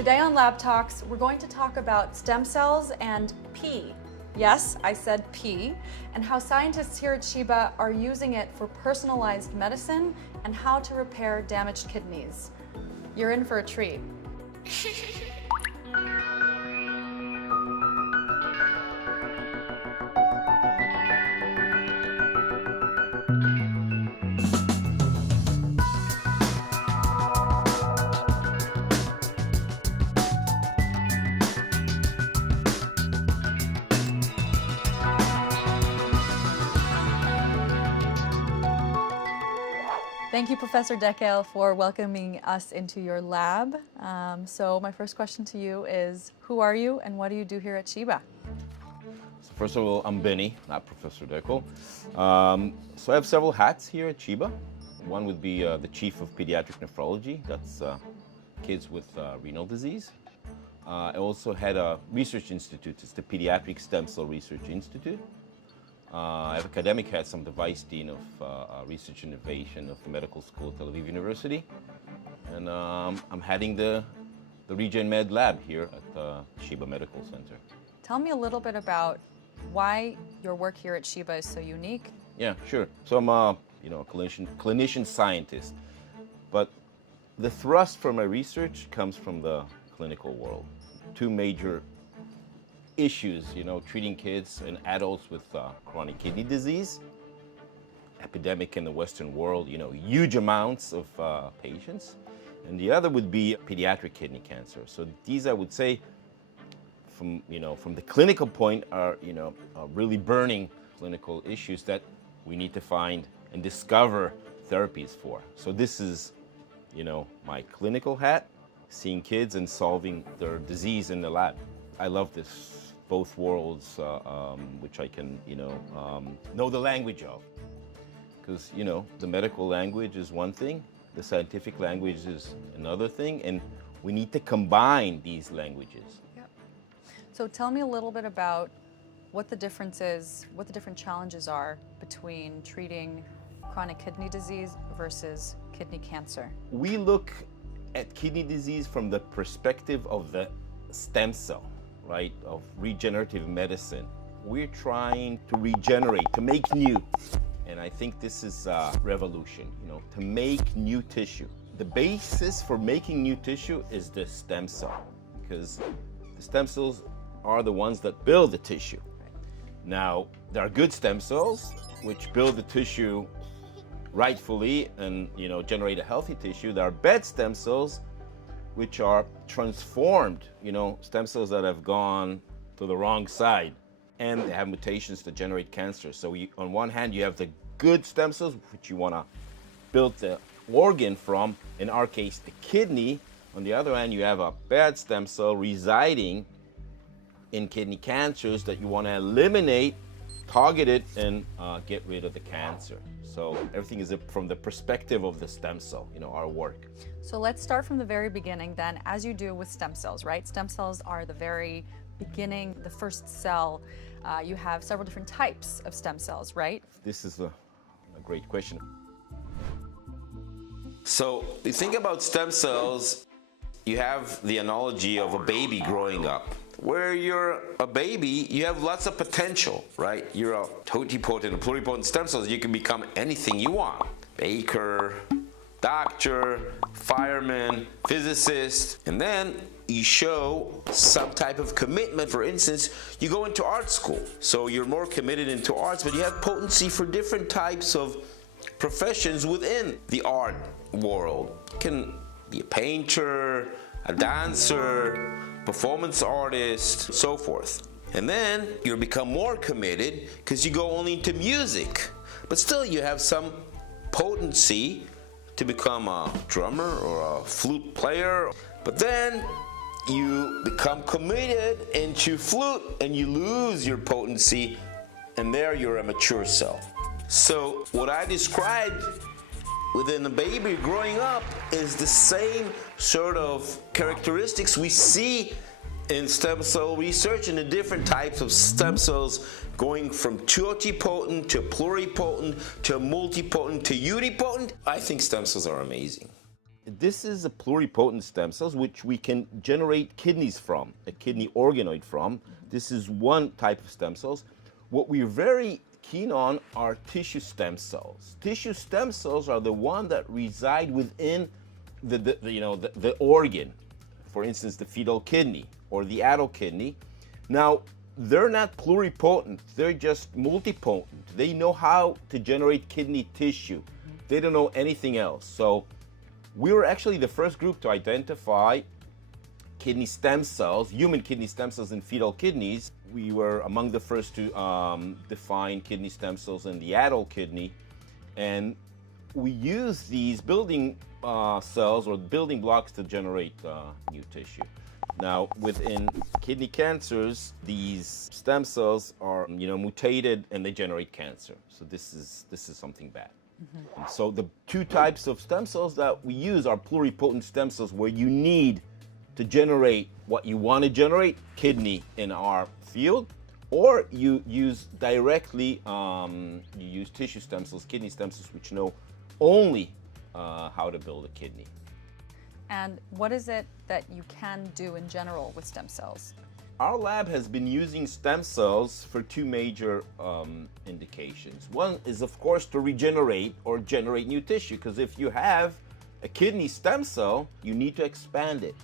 Today on Lab Talks, we're going to talk about stem cells and pee. Yes, I said pee, and how scientists here at Sheba are using it for personalized medicine and how to repair damaged kidneys. You're in for a treat. Thank you, Professor Dekel, for welcoming us into your lab. So my first question to you is, who are you and what do you do here at Sheba? So first of all, I'm Benny, not Professor Dekel. So I have several hats here at Sheba. One would be the Chief of Pediatric Nephrology. That's kids with renal disease. I also had a research institute. It's the Pediatric Stem Cell Research Institute. I have academic hats. I'm the Vice Dean of Research and Innovation of the Medical School at Tel Aviv University. And I'm heading the Regen Med lab here at the Sheba Medical Center. Tell me a little bit about why your work here at Sheba is so unique. Yeah, sure. So I'm a clinician scientist, but the thrust for my research comes from the clinical world. Two major issues, treating kids and adults with chronic kidney disease, epidemic in the Western world, huge amounts of patients. And the other would be pediatric kidney cancer. So these, I would say, from the clinical point, are really burning clinical issues that we need to find and discover therapies for. So this is, my clinical hat, seeing kids and solving their disease in the lab. I love this. Both worlds, which I can, know the language of. Because, the medical language is one thing, the scientific language is another thing, and we need to combine these languages. Yep. So tell me a little bit about what the difference is, what the different challenges are between treating chronic kidney disease versus kidney cancer. We look at kidney disease from the perspective of the stem cell. Right, of regenerative medicine. We're trying to regenerate, to make new. And I think this is a revolution, to make new tissue. The basis for making new tissue is the stem cell, because the stem cells are the ones that build the tissue. Now, there are good stem cells, which build the tissue rightfully and, generate a healthy tissue. There are bad stem cells, which are transformed, stem cells that have gone to the wrong side, and they have mutations to generate cancer. So on one hand, you have the good stem cells, which you want to build the organ from, in our case, the kidney. On the other hand, you have a bad stem cell residing in kidney cancers that you want to eliminate, target it, and get rid of the cancer. So everything is from the perspective of the stem cell, our work. So let's start from the very beginning then, as you do with stem cells, right? Stem cells are the very beginning, the first cell. You have several different types of stem cells, right? This is a great question. So you think about stem cells, you have the analogy of a baby growing up. Where you're a baby, you have lots of potential, right? You're a totipotent, pluripotent stem cells. You can become anything you want. Baker, doctor, fireman, physicist. And then you show some type of commitment. For instance, you go into art school. So you're more committed into arts, but you have potency for different types of professions within the art world. You can be a painter, a dancer, performance artist, so forth. And then you become more committed because you go only into music. But still you have some potency to become a drummer or a flute player. But then you become committed into flute and you lose your potency, and there you're a mature cell. So what I described within the baby growing up is the same sort of characteristics we see in stem cell research and the different types of stem cells going from totipotent to pluripotent to multipotent to unipotent. I think stem cells are amazing. This is a pluripotent stem cells, which we can generate kidneys from, a kidney organoid from. This is one type of stem cells. What we're very keen on are tissue stem cells. Tissue stem cells are the one that reside within the organ. For instance, the fetal kidney or the adult kidney. Now, they're not pluripotent, they're just multipotent. They know how to generate kidney tissue. They don't know anything else. So we were actually the first group to identify kidney stem cells, human kidney stem cells in fetal kidneys. We were among the first to define kidney stem cells in the adult kidney. And we use these building cells or building blocks to generate new tissue. Now, within kidney cancers, these stem cells are, mutated and they generate cancer. So this is something bad. And so the two types of stem cells that we use are pluripotent stem cells, where you need to generate what you want to generate, kidney in our field, or you use directly, you use tissue stem cells, kidney stem cells, which know only how to build a kidney. And what is it that you can do in general with stem cells? Our lab has been using stem cells for two major indications. One is, of course, to regenerate or generate new tissue, because if you have a kidney stem cell, you need to expand it.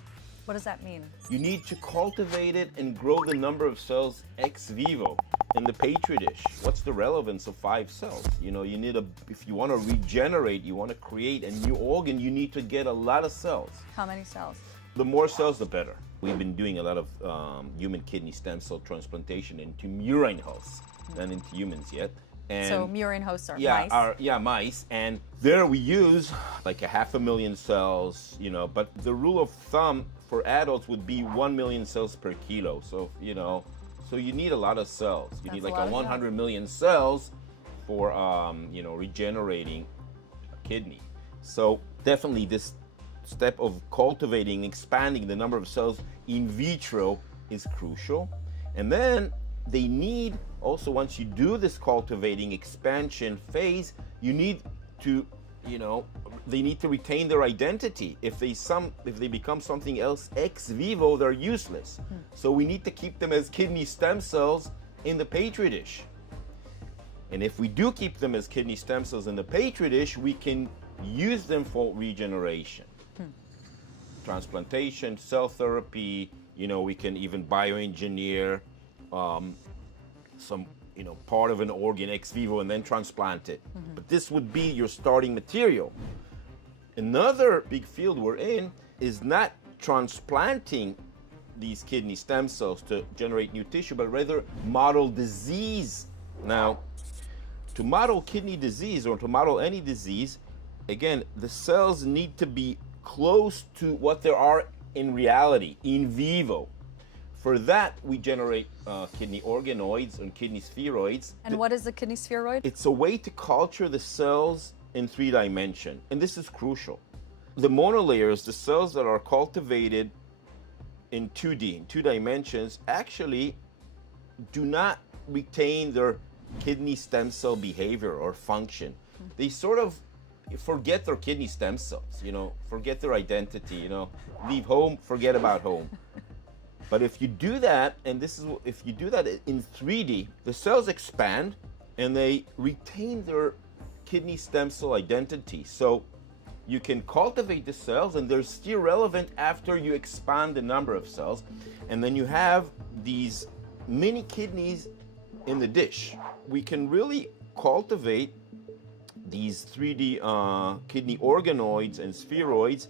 What does that mean? You need to cultivate it and grow the number of cells ex vivo in the petri dish. What's the relevance of 5 cells? You need if you want to regenerate, you want to create a new organ, you need to get a lot of cells. How many cells? The more cells, the better. We've been doing a lot of human kidney stem cell transplantation into murine hosts, not into humans yet. And so murine hosts are mice? Mice. And there we use like 500,000 cells, but the rule of thumb for adults would be 1 million cells per kilo. So, so you need a lot of cells. You need like 100 million cells for, regenerating a kidney. So definitely this step of cultivating, expanding the number of cells in vitro is crucial. And then they need also, once you do this cultivating expansion phase, you need to, they need to retain their identity. If they become something else ex vivo, they're useless. So we need to keep them as kidney stem cells in the petri dish. And if we do keep them as kidney stem cells in the petri dish, we can use them for regeneration. Transplantation, cell therapy, we can even bioengineer some, part of an organ ex vivo and then transplant it. But this would be your starting material. Another big field we're in is not transplanting these kidney stem cells to generate new tissue, but rather model disease. Now, to model kidney disease or to model any disease, again, the cells need to be close to what there are in reality, in vivo. For that, we generate kidney organoids and kidney spheroids. And what is a kidney spheroid? It's a way to culture the cells in 3 dimensions, and this is crucial. The monolayers, the cells that are cultivated in 2D, in 2 dimensions, actually do not retain their kidney stem cell behavior or function. They sort of forget their kidney stem cells, forget their identity, leave home, forget about home. But if you do that, and if you do that in 3D, the cells expand and they retain their kidney stem cell identity. So you can cultivate the cells and they're still relevant after you expand the number of cells. And then you have these mini kidneys in the dish. We can really cultivate these 3D kidney organoids and spheroids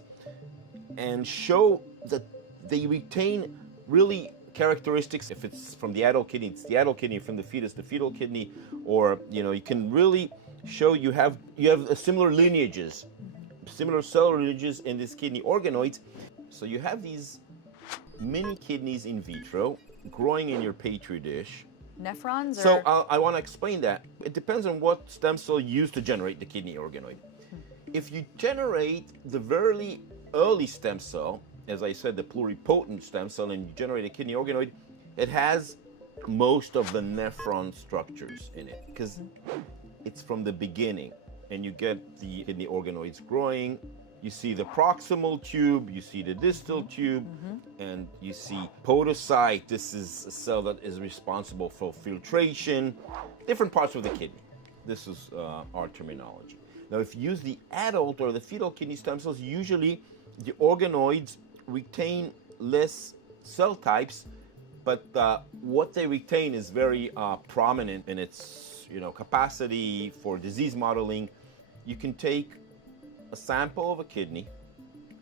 and show that they retain really characteristics. If it's from the adult kidney, it's the adult kidney. From the fetus, the fetal kidney. Or you can really show you have a similar lineages, similar cell lineages in these kidney organoids. So you have these mini kidneys in vitro growing in your petri dish. Nephrons? So I want to explain that. It depends on what stem cell you use to generate the kidney organoid. If you generate the very early stem cell, as I said, the pluripotent stem cell, and you generate a kidney organoid, it has most of the nephron structures in it because it's from the beginning. And you get the kidney organoids growing, You see the proximal tube, you see the distal tube, and you see podocyte. This is a cell that is responsible for filtration, different parts of the kidney. This is our terminology. Now, if you use the adult or the fetal kidney stem cells, usually the organoids retain less cell types, but what they retain is very prominent in its capacity for disease modeling. You can take a sample of a kidney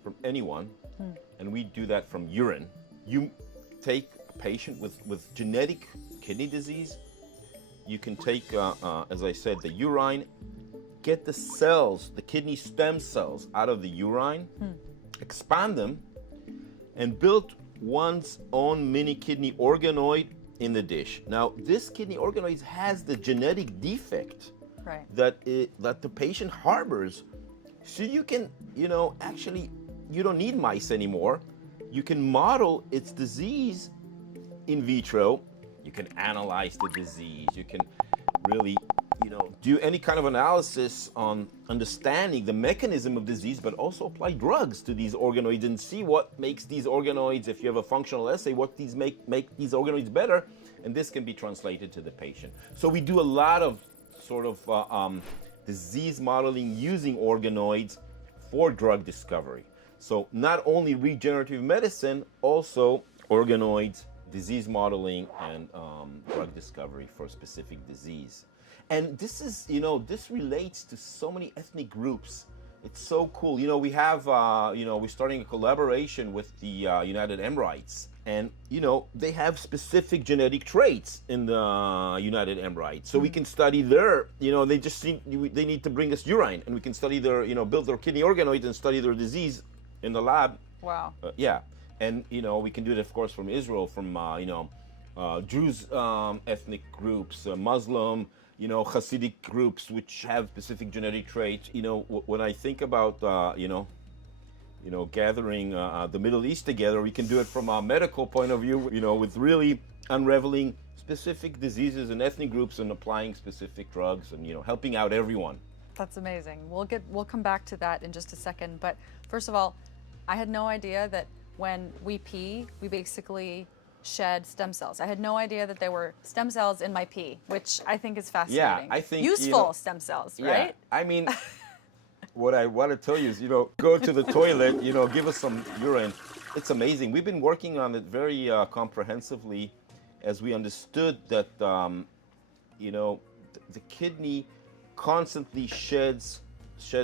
from anyone, and we do that from urine. You take a patient with genetic kidney disease. You can take, as I said, the urine, get the cells, the kidney stem cells out of the urine, expand them, and build one's own mini kidney organoid in the dish. Now, this kidney organoid has the genetic defect that the patient harbors. So you can, actually, you don't need mice anymore. You can model its disease in vitro. You can analyze the disease. You can really, do any kind of analysis on understanding the mechanism of disease, but also apply drugs to these organoids and see what makes these organoids, if you have a functional assay, what these make these organoids better. And this can be translated to the patient. So we do a lot of sort of disease modeling using organoids for drug discovery. So not only regenerative medicine, also organoids, disease modeling, and drug discovery for specific disease. And this is, this relates to so many ethnic groups. It's so cool. We have, we're starting a collaboration with the United Emirates. And, they have specific genetic traits in the United Emirates. So we can study their, they need to bring us urine. And we can study their, build their kidney organoids and study their disease in the lab. Wow. Yeah. And, we can do it, of course, from Israel, from, Jews ethnic groups, Muslim, Hasidic groups, which have specific genetic traits. When I think about, gathering the Middle East together, we can do it from a medical point of view, with really unraveling specific diseases and ethnic groups and applying specific drugs and, helping out everyone. That's amazing. We'll come back to that in just a second. But first of all, I had no idea that when we pee, we basically shed stem cells. I had no idea that there were stem cells in my pee, which I think is fascinating. Yeah, I think useful stem cells, right? Yeah, I mean, what I want to tell you is, go to the toilet, give us some urine. It's amazing. We've been working on it very comprehensively, as we understood that, the kidney constantly sheds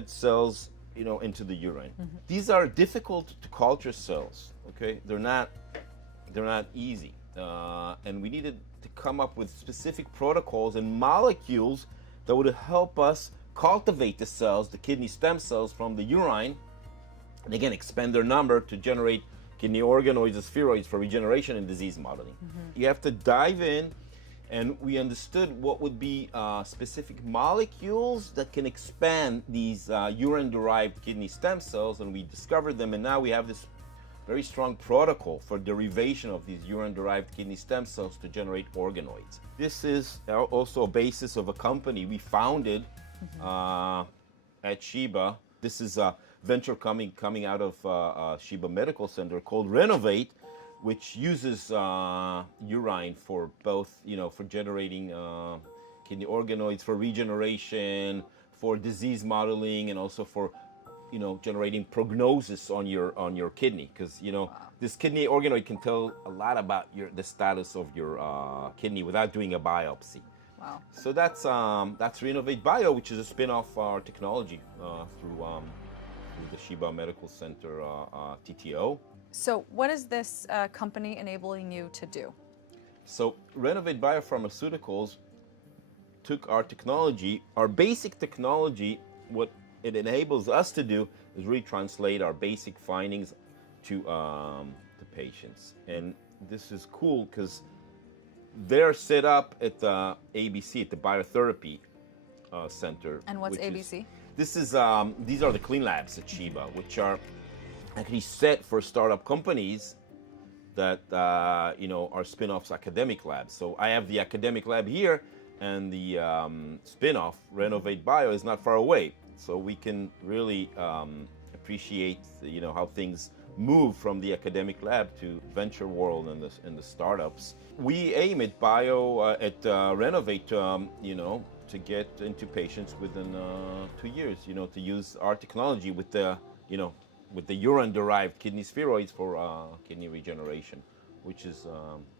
cells, into the urine. These are difficult to culture cells. Okay, they're not easy, and we needed to come up with specific protocols and molecules that would help us cultivate the cells, the kidney stem cells from the urine, and again expand their number to generate kidney organoids and spheroids for regeneration and disease modeling. You have to dive in, and we understood what would be specific molecules that can expand these urine-derived kidney stem cells, and we discovered them, and now we have this very strong protocol for derivation of these urine-derived kidney stem cells to generate organoids. This is also a basis of a company we founded at Sheba. This is a venture coming out of Sheba Medical Center called Renovate, which uses urine for both, for generating kidney organoids, for regeneration, for disease modeling, and also for generating prognosis on your kidney, because this kidney organoid can tell a lot about the status of your kidney without doing a biopsy. Wow. So that's Renovate Bio, which is a spin-off of our technology through the Sheba Medical Center TTO. So what is this company enabling you to do? So Renovate Biopharmaceuticals took our technology, our basic technology. What it enables us to do is really translate our basic findings to the patients. And this is cool because they're set up at the ABC, at the Biotherapy Center. And what's ABC? These are the clean labs at Sheba, which are actually set for startup companies that are spin-offs academic labs. So I have the academic lab here, and the spin-off Renovate Bio is not far away. So we can really appreciate, how things move from the academic lab to venture world and the startups. We aim at Renovate, to get into patients within 2 years, to use our technology with the urine-derived kidney spheroids for kidney regeneration, which is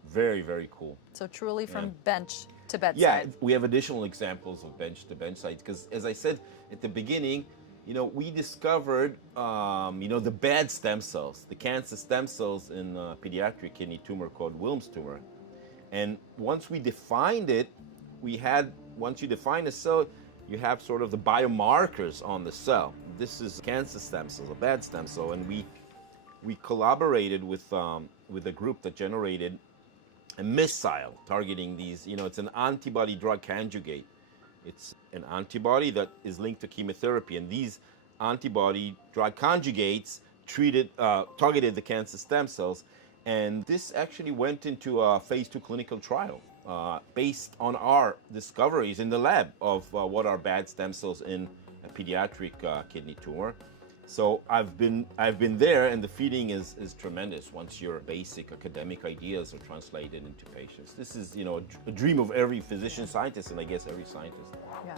very, very cool. So truly from bench to bedside. Yeah, we have additional examples of bench to bench sites because, as I said at the beginning, we discovered, the bad stem cells, the cancer stem cells in a pediatric kidney tumor called Wilms tumor. And once we defined it, once you define a cell, you have sort of the biomarkers on the cell. This is cancer stem cells, a bad stem cell, and we collaborated with a group that generated a missile targeting these. It's an antibody drug conjugate. It's an antibody that is linked to chemotherapy, and these antibody drug conjugates targeted the cancer stem cells, and this actually went into a phase 2 clinical trial based on our discoveries in the lab of what are bad stem cells in a pediatric kidney tumor. So I've been there, and the feeling is tremendous once your basic academic ideas are translated into patients. This is a dream of every physician scientist, and I guess every scientist. Yeah.